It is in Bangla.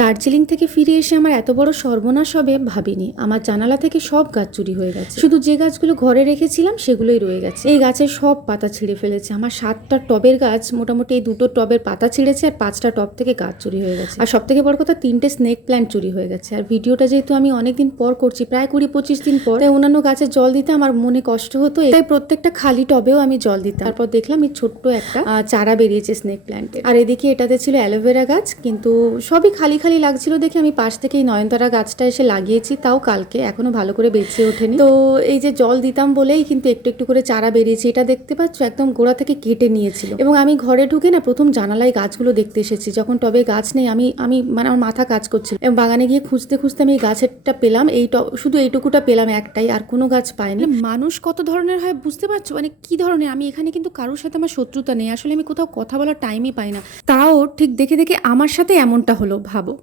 দার্জিলিং থেকে ফিরে এসে আমার এত বড় সর্বনাশ হবে ভাবিনি। আমার জানালা থেকে সব গাছ চুরি হয়ে গেছে, শুধু যে গাছগুলো ঘরে রেখেছিলাম সেগুলোই রয়ে গেছে। এই গাছের সব পাতা ছিঁড়ে ফেলেছে। আমার 7টা টবের গাছ, মোটামুটি এই 2টো টবের পাতা ছিঁড়েছে আর 5টা টব থেকে গাছ চুরি হয়ে গেছে। আর সব থেকে বড় কথা 3টে স্নেক প্ল্যান্ট চুরি হয়ে গেছে। আর ভিডিওটা যেহেতু আমি অনেকদিন পর করছি, প্রায় 20-25 দিন পর, তাই অন্যান্য গাছে জল দিতে আমার মনে কষ্ট হতো, তাই প্রত্যেকটা খালি টবেও আমি জল দিতাম। তারপর দেখলাম এই ছোট্ট একটা চারা বেরিয়েছে স্নেক প্ল্যান্টের। আর এদিকে এটাতে ছিল অ্যালোভেরা গাছ, কিন্তু সবই খালি খালি লাগছিল দেখে আমি পাশ থেকে এই নয়নতারা গাছটা এসে লাগিয়েছি, তাও কালকে, এখনো ভালো করে বেঁচে ওঠেনি। তো এই যে জল দিতাম বলেই কিন্তু একটু একটু করে চারা বেরিয়েছে। এটা দেখতে পাচ্ছ একদম গোড়া থেকে কেটে নিয়েছিল। এবং আমি ঘরে ঢুকে না প্রথম জানালায় গাছগুলো দেখতে এসেছি, যখন টবে গাছ নেই আমি আমি মানে আমার মাথা কাজ করছিল, এবং বাগানে গিয়ে খুঁজতে খুঁজতে আমি এই গাছেরটা পেলাম, এই শুধু এইটুকুটা পেলাম একটাই, আর কোনো গাছ পাইনি। মানুষ কত ধরনের হয় বুঝতে পারছো, মানে কি ধরনের। আমি এখানে কিন্তু কারোর সাথে আমার শত্রুতা নেই, আসলে আমি কোথাও কথা বলার টাইমই পাই না, তাও ঠিক দেখে দেখে আমার সাথে এমনটা হলো ভাবো।